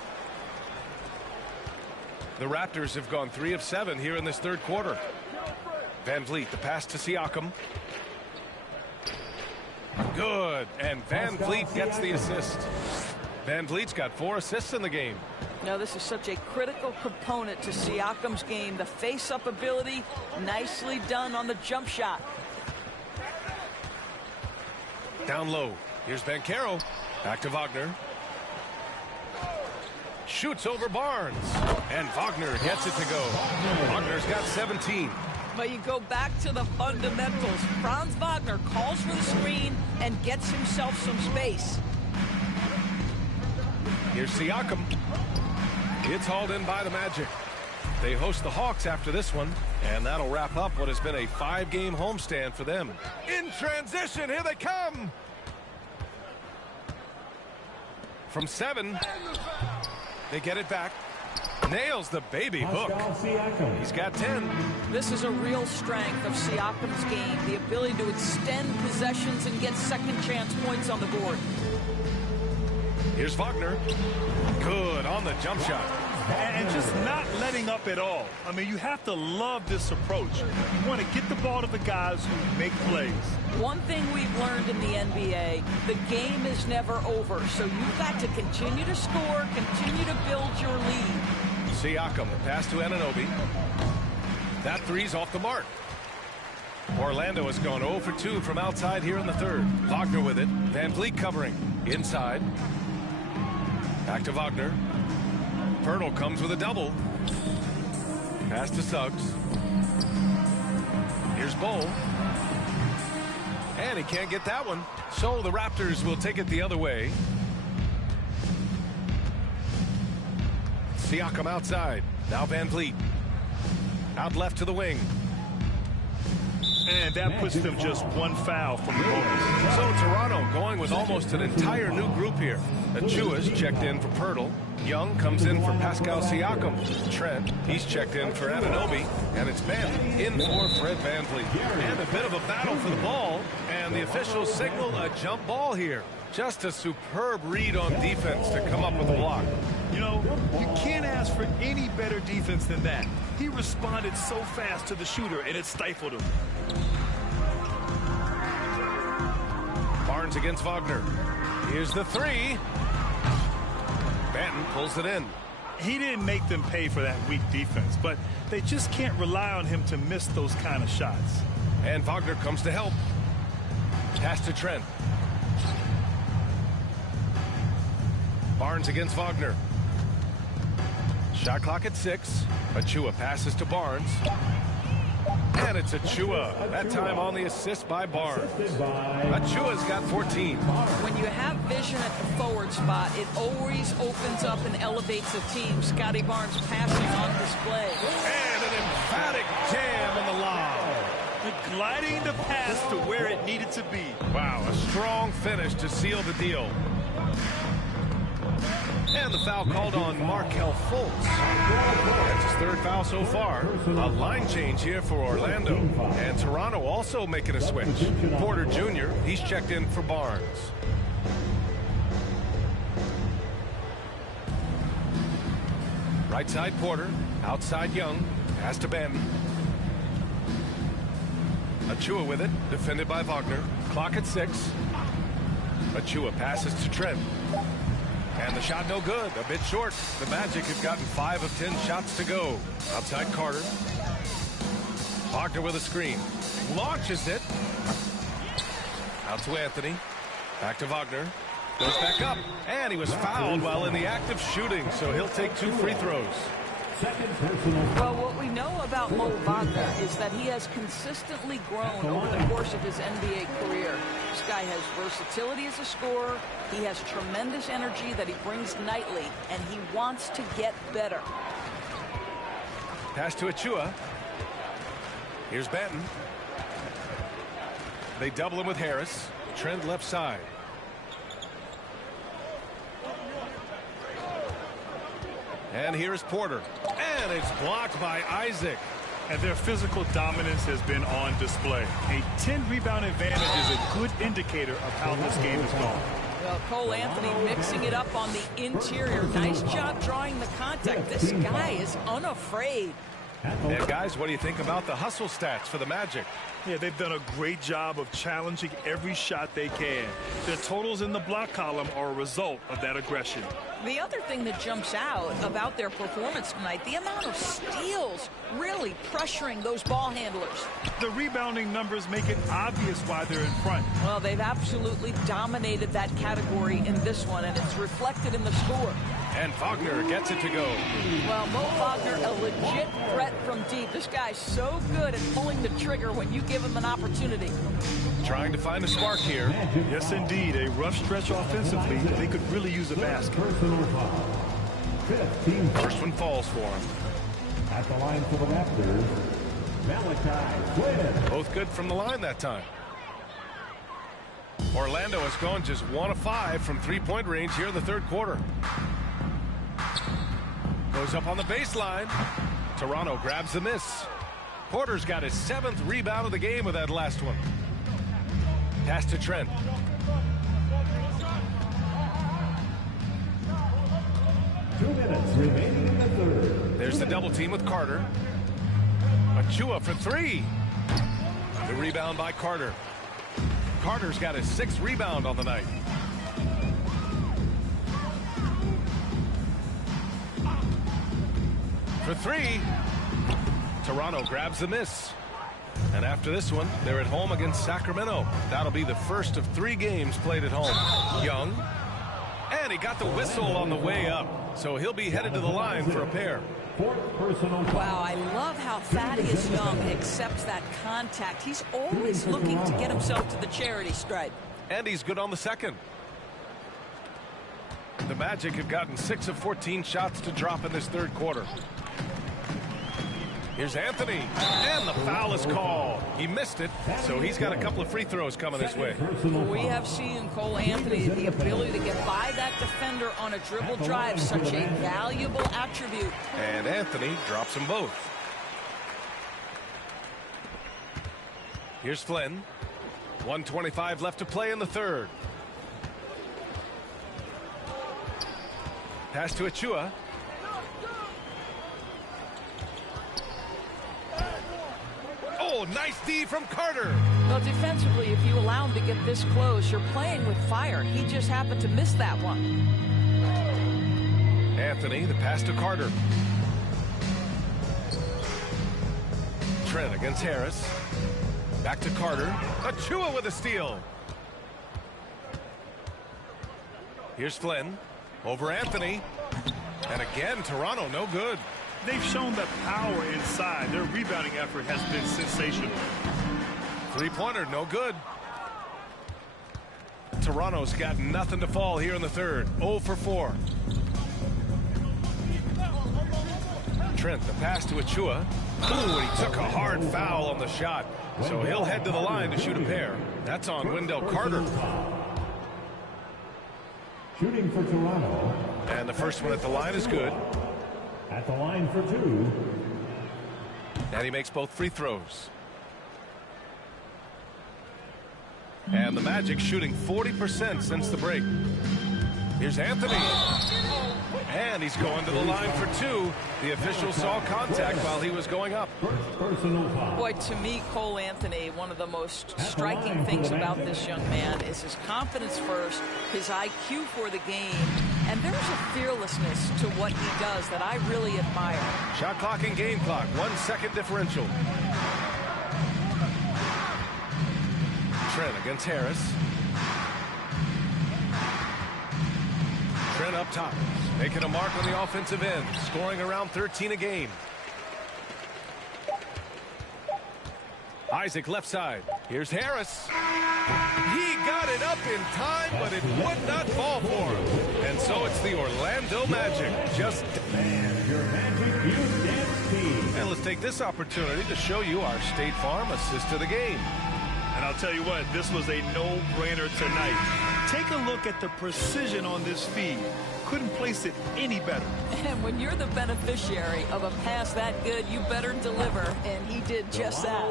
The Raptors have gone 3 of 7 here in this third quarter. Van Vliet, the pass to Siakam. Good, and Van Vliet gets the assist. Van Vliet's got 4 assists in the game. Now, this is such a critical component to Siakam's game. The face-up ability, nicely done on the jump shot. Down low. Here's Banchero. Back to Wagner. Shoots over Barnes. And Wagner gets it to go. Wagner's got 17. But you go back to the fundamentals. Franz Wagner calls for the screen and gets himself some space. Here's Siakam. It's hauled in by the Magic. They host the Hawks after this one, and that'll wrap up what has been a 5-game homestand for them. In transition, here they come. From 7, they get it back. Nails the baby hook. He's got 10. This is a real strength of Siakam's game, the ability to extend possessions and get second chance points on the board. Here's Wagner. Good on the jump shot. And just not letting up at all. I mean, you have to love this approach. You want to get the ball to the guys who make plays. One thing we've learned in the NBA, the game is never over. So you've got to continue to score, continue to build your lead. Siakam, the pass to Anunoby. That three's off the mark. Orlando has gone 0 for 2 from outside here in the third. Wagner with it. Van Vliet covering. Inside. Back to Wagner. Pirtle comes with a double. Pass to Suggs. Here's Bowl. And he can't get that one. So the Raptors will take it the other way. Siakam outside. Now Van Vliet. Out left to the wing. And that puts them just one foul from the bonus. So Toronto going with almost an entire new group here. Achua's checked in for Pirtle. Young comes in for Pascal Siakam. Trent, he's checked in for Anunoby. And it's Ben in for Fred VanVleet. And a bit of a battle for the ball. And the officials signal a jump ball here. Just a superb read on defense to come up with a block. You know, you can't ask for any better defense than that. He responded so fast to the shooter, and it stifled him. Barnes against Wagner. Here's the three. Banton pulls it in. He didn't make them pay for that weak defense, but they just can't rely on him to miss those kind of shots. And Wagner comes to help. Pass to Trent. Barnes against Wagner. Shot clock at 6. Achua passes to Barnes. And it's Achua. That time on the assist by Barnes. Achua's got 14. When you have vision at the forward spot, it always opens up and elevates the team. Scotty Barnes passing on display. And an emphatic jam on the lob. Gliding the pass to where it needed to be. Wow, a strong finish to seal the deal. And the foul called on Markelle Fultz. That's his third foul so far. A line change here for Orlando. And Toronto also making a switch. Porter Jr., he's checked in for Barnes. Right side Porter. Outside Young. Pass to Banton. Achua with it. Defended by Wagner. Clock at 6. Achua passes to Trent. And the shot no good. A bit short. The Magic have gotten 5 of 10 shots to go. Outside Carter. Wagner with a screen. Launches it. Out to Anthony. Back to Wagner. Goes back up. And he was fouled while in the act of shooting. So he'll take 2 free throws. Well, what we know about Mo Wagner is that he has consistently grown over the course of his NBA career. This guy has versatility as a scorer. He has tremendous energy that he brings nightly, and he wants to get better. Pass to Achua. Here's Banton. They double him with Harris. Trent left side. And here's Porter. And it's blocked by Isaac. And their physical dominance has been on display. A 10-rebound advantage is a good indicator of how this game is going. Well, Cole Anthony mixing it up on the interior. Nice job drawing the contact. This guy is unafraid. And guys, what do you think about the hustle stats for the Magic? Yeah, they've done a great job of challenging every shot they can. Their totals in the block column are a result of that aggression. The other thing that jumps out about their performance tonight, the amount of steals really pressuring those ball handlers. The rebounding numbers make it obvious why they're in front. Well, they've absolutely dominated that category in this one, and it's reflected in the score. And Wagner gets it to go. Well, Mo Wagner, a legit threat from deep. This guy's so good at pulling the trigger when you give him an opportunity. Trying to find a spark here. Yes, indeed. A rough stretch offensively. They could really use a basket. First one falls for him. At the line for the Raptors, Malachi Flynn. Both good from the line that time. Orlando has gone just 1 of 5 from three-point range here in the third quarter. Goes up on the baseline. Toronto grabs the miss. Porter's got his 7th rebound of the game with that last one. Pass to Trent. Remaining in the third. There's the double team with Carter. Achua for 3. The rebound by Carter. Carter's got his 6th rebound on the night. For 3. Toronto grabs the miss. And after this one, they're at home against Sacramento. That'll be the first of 3 games played at home. Young. And he got the whistle on the way up. So he'll be headed to the line for a pair. Wow, I love how Thaddeus Young accepts that contact. He's always looking to get himself to the charity stripe. And he's good on the second. The Magic have gotten 6 of 14 shots to drop in this third quarter. Here's Anthony, and the foul is called. He missed it, so he's got a couple of free throws coming his way. We have seen Cole Anthony, the ability to get by that defender on a dribble drive, such a valuable attribute. And Anthony drops them both. Here's Flynn. 1:25 left to play in the third. Pass to Achua. Oh, nice D from Carter. Well, defensively, if you allow him to get this close, you're playing with fire. He just happened to miss that one. Anthony, the pass to Carter. Trent against Harris. Back to Carter. Achua with a steal. Here's Flynn. Over Anthony. And again, Toronto, no good. They've shown that power inside. Their rebounding effort has been sensational. Three-pointer, no good. Toronto's got nothing to fall here in the third. 0 for 4. Trent, the pass to Achua. Ooh, he took a hard foul on the shot. So he'll head to the line to shoot a pair. That's on Wendell Carter. Shooting for Toronto. And the first one at the line is good. At the line for 2. And he makes both free throws. And the Magic shooting 40% since the break. Here's Anthony. And he's going to the line for 2. The official saw contact while he was going up. Boy, to me, Cole Anthony, one of the most striking things about this young man is his confidence first, his IQ for the game, and there's a fearlessness to what he does that I really admire. Shot clock and game clock, 1 second differential. Trent against Harris. Trent up top, making a mark on the offensive end, scoring around 13 a game. Isaac left side. Here's Harris. He got it up in time, but it would not fall for him. And so it's the Orlando Magic. Just Your Magic Youth Dance Team. and let's take this opportunity to show you our State Farm assist to the game. And I'll tell you what, this was a no-brainer tonight. Take a look at the precision on this feed. Couldn't place it any better. And when you're the beneficiary of a pass that good, you better deliver, and he did just that.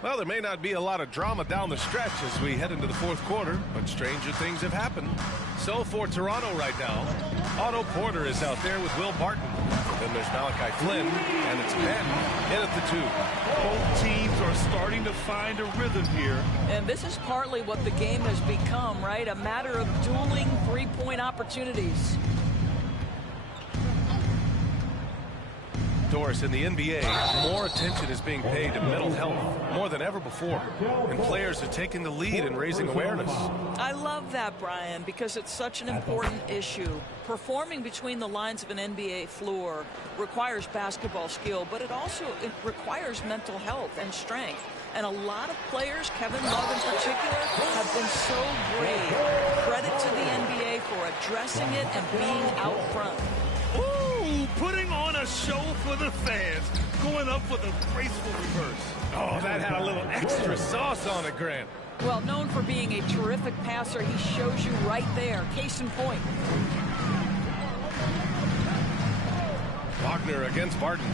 Well, there may not be a lot of drama down the stretch as we head into the fourth quarter, but stranger things have happened. So for Toronto right now, Otto Porter is out there with Will Barton. Then there's Malachi Flynn, and it's Ben in at the 2. Both teams are starting to find a rhythm here. And this is partly what the game has become, right? A matter of dueling three-point opportunities. Doris, in the NBA, more attention is being paid to mental health more than ever before, and players are taking the lead in raising awareness. I love that, Brian, because it's such an important issue. Performing between the lines of an NBA floor requires basketball skill, but it requires mental health and strength. And a lot of players, Kevin Love in particular, have been so brave. Credit to the NBA for addressing it and being out front. Ooh, putting on a show for the fans. Going up with a graceful reverse. Oh, that had a little extra sauce on it, Grant. Well, known for being a terrific passer, he shows you right there. Case in point. Wagner against Barton.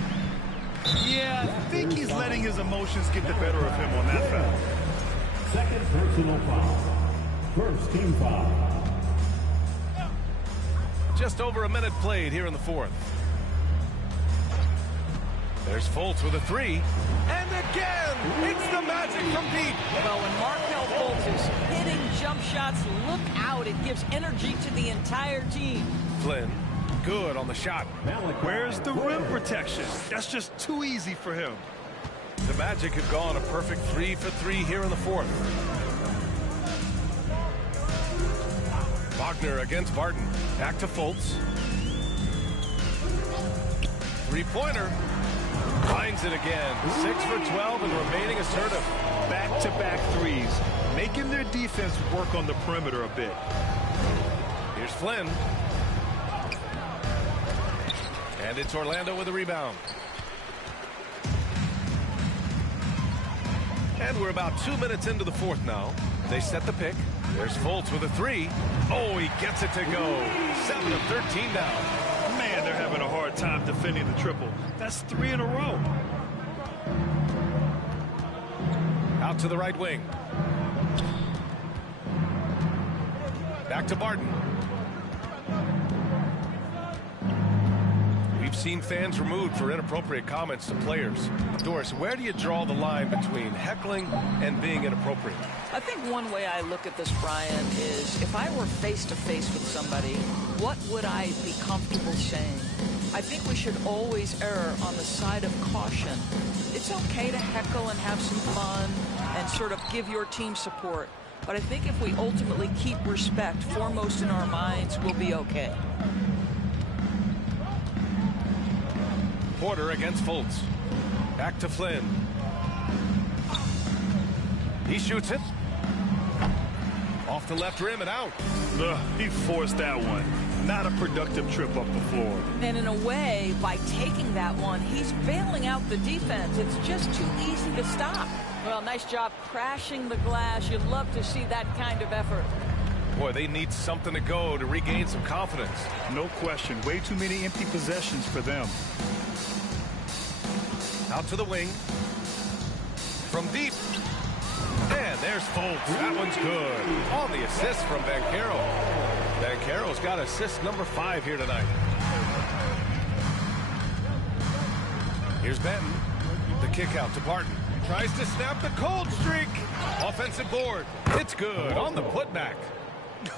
Yeah, I think he's letting his emotions get the better of him on that foul. Second personal foul. First team foul. Just over a minute played here in the fourth. There's Fultz with a 3. And again, it's the Magic from deep. Well, when Markelle Fultz is hitting jump shots, look out. It gives energy to the entire team. Flynn, good on the shot. Where's the rim protection? That's just too easy for him. The Magic have gone a perfect 3 for 3 here in the fourth. Wagner against Barton. Back to Fultz. Three-pointer. Finds it again. 6 for 12 and remaining assertive. Back-to-back threes, making their defense work on the perimeter a bit. Here's Flynn. And it's Orlando with a rebound. And we're about 2 minutes into the fourth now. They set the pick. There's Fultz with a three. Oh, he gets it to go. 7 of 13 down. Man, they're having a hard time defending the triple. That's 3 in a row. Out to the right wing. Back to Barton. We've seen fans removed for inappropriate comments to players. Doris, where do you draw the line between heckling and being inappropriate? I think one way I look at this, Brian, is if I were face-to-face with somebody, what would I be comfortable saying? I think we should always err on the side of caution. It's okay to heckle and have some fun and sort of give your team support. But I think if we ultimately keep respect foremost in our minds, we'll be okay. Porter against Fultz. Back to Flynn. He shoots it. Off the left rim and out. He forced that one. Not a productive trip up the floor. And in a way, by taking that one, he's bailing out the defense. It's just too easy to stop. Well, nice job crashing the glass. You'd love to see that kind of effort. Boy, they need something to go to regain some confidence. No question. Way too many empty possessions for them. Out to the wing. From deep. And there's Fultz. That one's good. On the assist from Banchero. Banchero's got assist number 5 here tonight. Here's Benton. The kick out to Barton. Tries to snap the cold streak. Offensive board. It's good on the putback.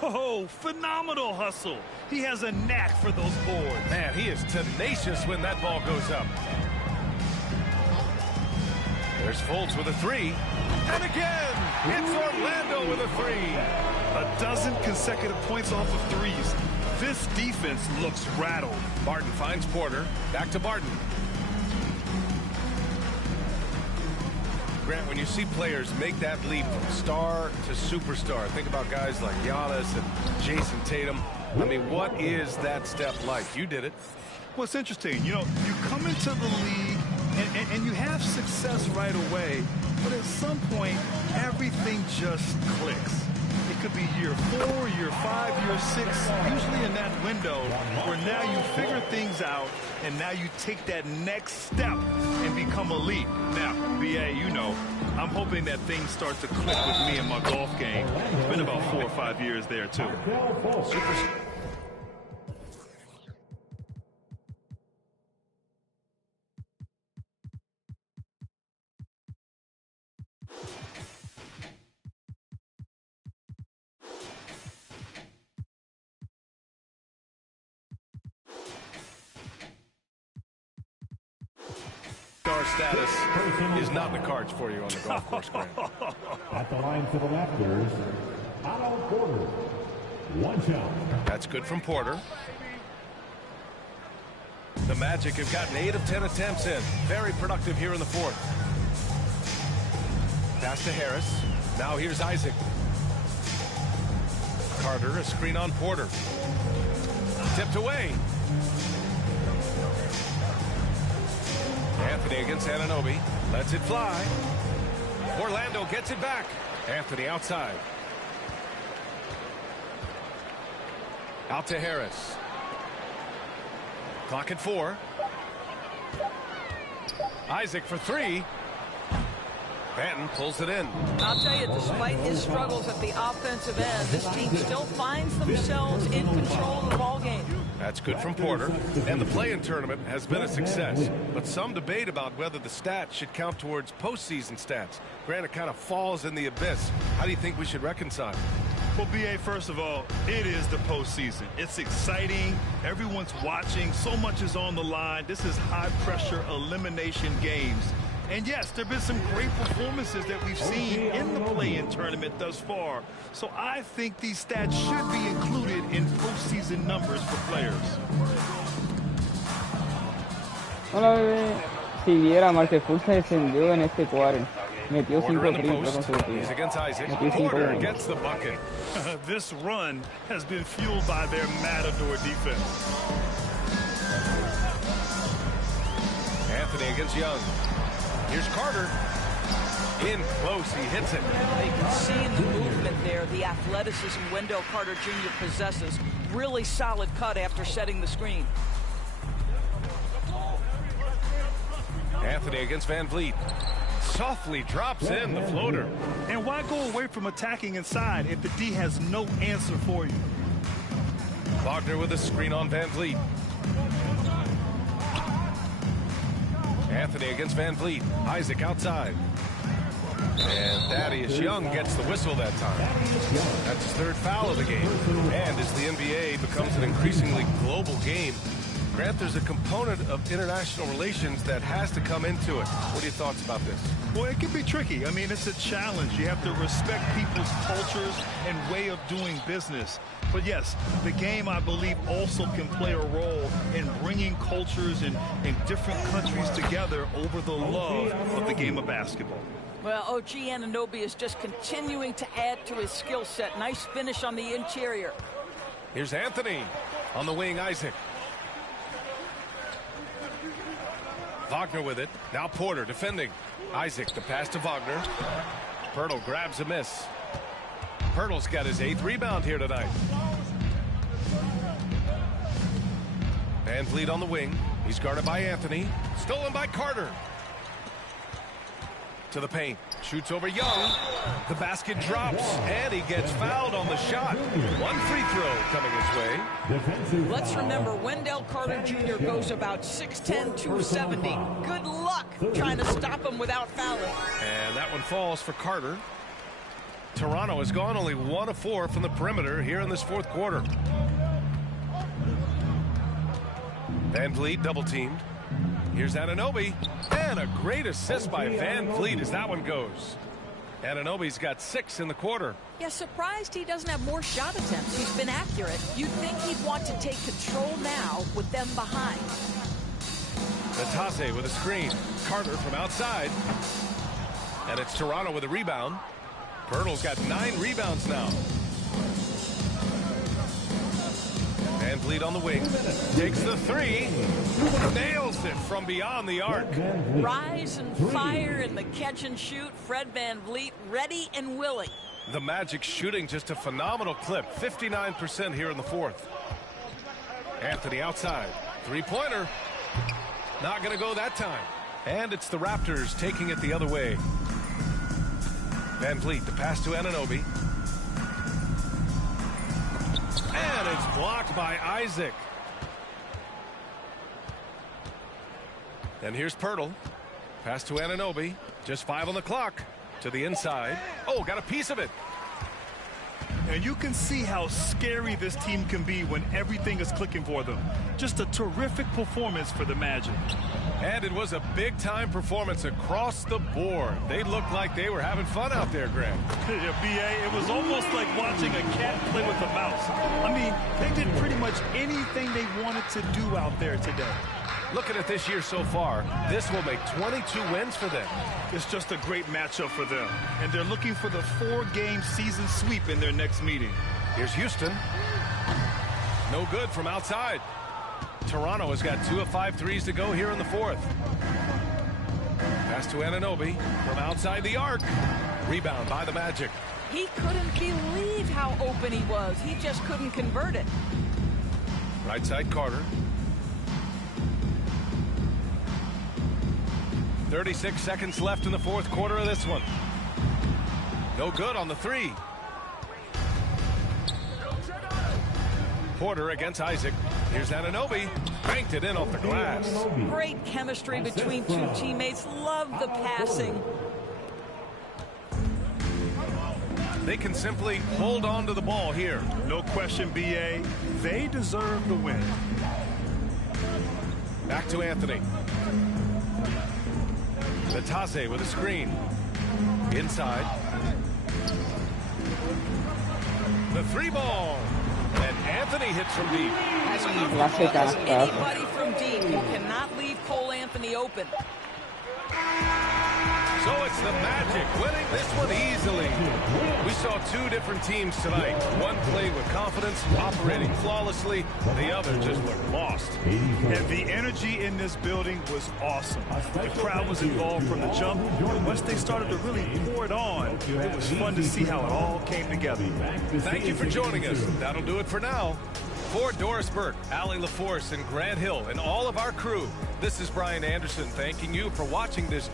Oh, phenomenal hustle. He has a knack for those boards. Man, he is tenacious when that ball goes up. There's Fultz with a three. And again, it's Orlando with a three. A dozen consecutive points off of threes. This defense looks rattled. Barton finds Porter. Back to Barton. Grant, when you see players make that leap from star to superstar, think about guys like Giannis and Jason Tatum. I mean, what is that step like? You did it. Well, it's interesting. You know, you come into the league and you have success right away, but at some point, everything just clicks. It could be year 4, year 5, year 6, usually in that window where now you figure things out and now you take that next step and become elite. Now, BA, you know, I'm hoping that things start to click with me in my golf game. It's been about 4 or 5 years there, too. Status is not in the cards for you on the golf course, Grant. At the line for the Raptors, Otto Porter. 1 shot. That's good from Porter. The Magic have gotten 8 of 10 attempts in. Very productive here in the fourth. Pass to Harris. Now here's Isaac. Carter, a screen on Porter. Tipped away. Anthony against Anunoby. Lets it fly. Orlando gets it back. Anthony outside. Out to Harris. Clock at 4. Isaac for 3. Banton pulls it in. I'll tell you, despite his struggles at the offensive end, this team still finds themselves in control of the ballgame. That's good from Porter. And the play-in tournament has been a success. But some debate about whether the stats should count towards postseason stats. Grant, it kind of falls in the abyss. How do you think we should reconcile? Well, BA, first of all, it is the postseason. It's exciting. Everyone's watching. So much is on the line. This is high-pressure elimination games. And yes, there have been some great performances that we've seen in the play-in tournament thus far. So I think these stats should be included in postseason numbers for players. Hola, bebé. Si viera, Markel Fultz se descendió en este cuadro. Metió 5 triples consecutivos. Metió 5 goles. This run has been fueled by their matador defense. Anthony against Young. Here's Carter. In close, he hits it. You can see in the movement there the athleticism Wendell Carter Jr. possesses. Really solid cut after setting the screen. Anthony against Van Vliet. Softly drops in the floater. And why go away from attacking inside if the D has no answer for you? Wagner with a screen on Van Vliet. Anthony against Van Vliet. Isaac outside. And Thaddeus Young gets the whistle that time. That's his 3rd foul of the game. And as the NBA becomes an increasingly global game, Grant, there's a component of international relations that has to come into it. What are your thoughts about this? Well, it can be tricky. I mean, it's a challenge. You have to respect people's cultures and way of doing business. But yes, the game, I believe, also can play a role in bringing cultures in different countries together over the love of the game of basketball. Well, OG Anunoby is just continuing to add to his skill set. Nice finish on the interior. Here's Anthony on the wing, Isaac. Wagner with it. Now Porter defending. Isaac, the pass to Wagner. Pirtle grabs a miss. Pirtle's got his 8th rebound here tonight. Van Vliet on the wing. He's guarded by Anthony. Stolen by Carter. To the paint. Shoots over Young. The basket drops, and he gets fouled on the shot. 1 free throw coming his way. Let's remember, Wendell Carter Jr. goes about 6'10", 270. Good luck trying to stop him without fouling. And that one falls for Carter. Toronto has gone only 1 of 4 from the perimeter here in this 4th quarter. Van Vliet double teamed. Here's Anunoby, and a great assist by Van Vliet as that one goes. Anunoby's got 6 in the quarter. Yeah, surprised he doesn't have more shot attempts. He's been accurate. You'd think he'd want to take control now with them behind. Natase with a screen. Carter from outside. And it's Toronto with a rebound. Pirtle's got 9 rebounds now. Van Vliet on the wing. Takes the 3. Nails it from beyond the arc. Rise and fire in the catch and shoot. Fred Van Vliet ready and willing. The Magic shooting just a phenomenal clip. 59% here in the 4th. Anthony outside. 3-pointer. Not going to go that time. And it's the Raptors taking it the other way. Van Vliet, the pass to Anunoby. And it's blocked by Isaac. And here's Pirtle. Pass to Anunoby. Just 5 on the clock. To the inside. Oh, got a piece of it. And you can see how scary this team can be when everything is clicking for them. Just a terrific performance for the Magic. And it was a big-time performance across the board. They looked like they were having fun out there, Grant. Yeah, B.A., it was almost like watching a cat play with a mouse. I mean, they did pretty much anything they wanted to do out there today. Looking at this year so far, this will make 22 wins for them. It's just a great matchup for them. And they're looking for the 4-game season sweep in their next meeting. Here's Houston. No good from outside. Toronto has got 2 of 5 threes to go here in the 4th. Pass to Anunoby from outside the arc. Rebound by the Magic. He couldn't believe how open he was. He just couldn't convert it. Right side Carter. 36 seconds left in the 4th quarter of this one. No good on the 3. Porter against Isaac. Here's Anunoby. Banked it in off the glass. Great chemistry between 2 teammates. Love the passing. They can simply hold on to the ball here. No question, B.A. They deserve the win. Back to Anthony. Vitase with a screen. Inside. The 3-ball. And Anthony hits from deep. Anybody from deep, you cannot leave Cole Anthony open. So it's the Magic winning this one easily. We saw two different teams tonight. One played with confidence, operating flawlessly. The other just looked lost. And the energy in this building was awesome. The crowd was involved from the jump. Once they started to really pour it on, it was fun to see how it all came together. Thank you for joining us. That'll do it for now. For Doris Burke, Allie LaForce, and Grant Hill, and all of our crew, this is Brian Anderson thanking you for watching this